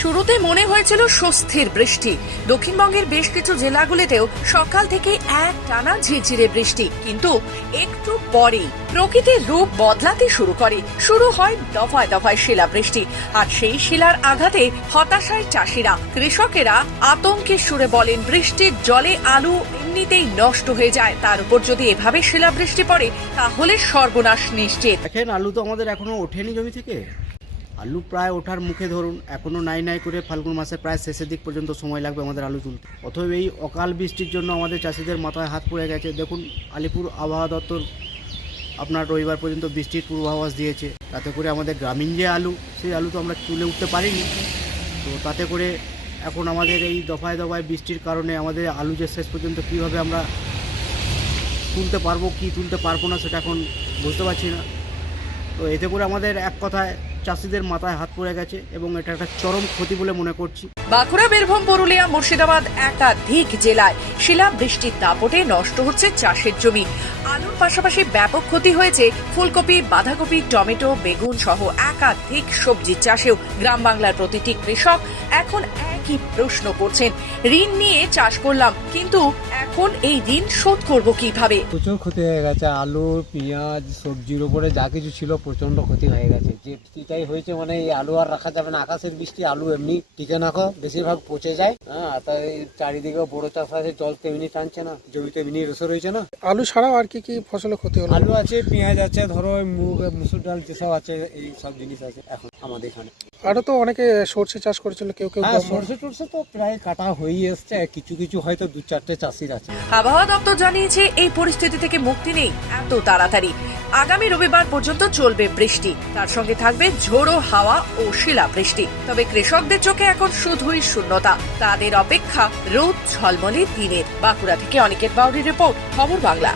শুরুতে মনে হয়েছিল স্বস্তির বৃষ্টি। দক্ষিণবঙ্গের বেশ কিছু জেলাগুলিতেও সকাল থেকে একটানা ঝিরঝিরে বৃষ্টি, কিন্তু একটু পরেই প্রকৃতির রূপ বদলাতে শুরু হয় দফায় দফায় শিলাবৃষ্টি। আর সেই শিলার আঘাতে হতাশায় চাষিরা, কৃষকেরা আতঙ্কের সুরে বলেন, বৃষ্টির জলে আলু এমনিতেই নষ্ট হয়ে যায়, তার উপর যদি এভাবে শিলাবৃষ্টি পড়ে তাহলে সর্বনাশ নিশ্চিত। দেখেন, আলু তো আমাদের এখনো ওঠেনি জমি থেকে। আলু প্রায় ওঠার মুখে, ধরুন এখনো নাই করে ফাল্গুন মাসের প্রায় শেষের দিক পর্যন্ত সময় লাগবে আমাদের আলু তুলতে। অথবা এই অকাল বৃষ্টির জন্য আমাদের চাষিদের মাথায় হাত পড়ে গেছে। দেখুন, আলিপুর আবহাওয়া দপ্তর আপনার রবিবার পর্যন্ত বৃষ্টির পূর্বাভাস দিয়েছে। তাতে করে আমাদের গ্রামীণ যে আলু, সেই আলু তো আমরা তুলে উঠতে পারিনি। তো তাতে করে এখন আমাদের এই দফায় দফায় বৃষ্টির কারণে আমাদের আলু যে শেষ পর্যন্ত কীভাবে আমরা তুলতে পারবো কি তুলতে পারবো না সেটা এখন বুঝতে পারছি না। তো এতে করে আমাদের এক কথায় চাষিদের মাথায় হাত পড়ে গেছে এবং এটা একটা চরম ক্ষতি বলে মনে করছি। বাঁকুড়া, বীরভূম, পুরুলিয়া, মুর্শিদাবাদ একাধিক জেলায় শিলাবৃষ্টির দাপটে নষ্ট হচ্ছে চাষের জমি। আলুর পাশাপাশি ব্যাপক ক্ষতি হয়েছে ফুলকপি, বাঁধাকপি, টমেটো, বেগুন সহ একাধিক সবজির চাষেও। গ্রাম বাংলার প্রতিটি কৃষক এখন একই প্রশ্ন করছেন, ঋণ নিয়ে চাষ করলাম, কিন্তু এখন এই ঋণ শোধ করব কিভাবে? প্রচুর ক্ষতি হয়ে গেছে। আলু, পেঁয়াজ, সবজির উপরে যা কিছু ছিল প্রচন্ড ক্ষতি হয়ে গেছে। যে বৃষ্টিটাই হয়েছে, মানে এই আলু আর রাখা যাবে না। আকাশের বৃষ্টি, আলু এমনি টিকে নাকো, বেশিরভাগ পচে যায়। হ্যাঁ, তাই চারিদিকে বড় চাষ আছে, জল তো এমনি টানছে না, জমিতে এমনি রসে রয়েছে না। আলু ছাড়াও আর কি কি ফসলের ক্ষতি হলো? আলু আছে, পেঁয়াজ আছে, ধরো মুগ, মুসুর ডাল যেসব আছে, এই সব জিনিস আছে এখন আমাদের এখানে। আরো তো অনেকে সর্ষে চাষ করেছিল, কেউ হ্যাঁ, সরষে টরষে তো প্রায় কাটা হয়ে এসছে। কিছু হয়তো 2-4টে চাষির আছে। আবহাওয়া দপ্তর জানিয়েছে এই পরিস্থিতি থেকে মুক্তি নেই এত তাড়াতাড়ি। আগামী রবিবার পর্যন্ত চলবে বৃষ্টি, তার সঙ্গে থাকবে ঝোড়ো হাওয়া ও শিলাবৃষ্টি। তবে কৃষকদের চোখে এখন শুধুই শূন্যতা, তাদের অপেক্ষা রোদ ঝলমলে দিনের। বাঁকুড়া থেকে অনিকেত বাউরির রিপোর্ট, খবর বাংলা।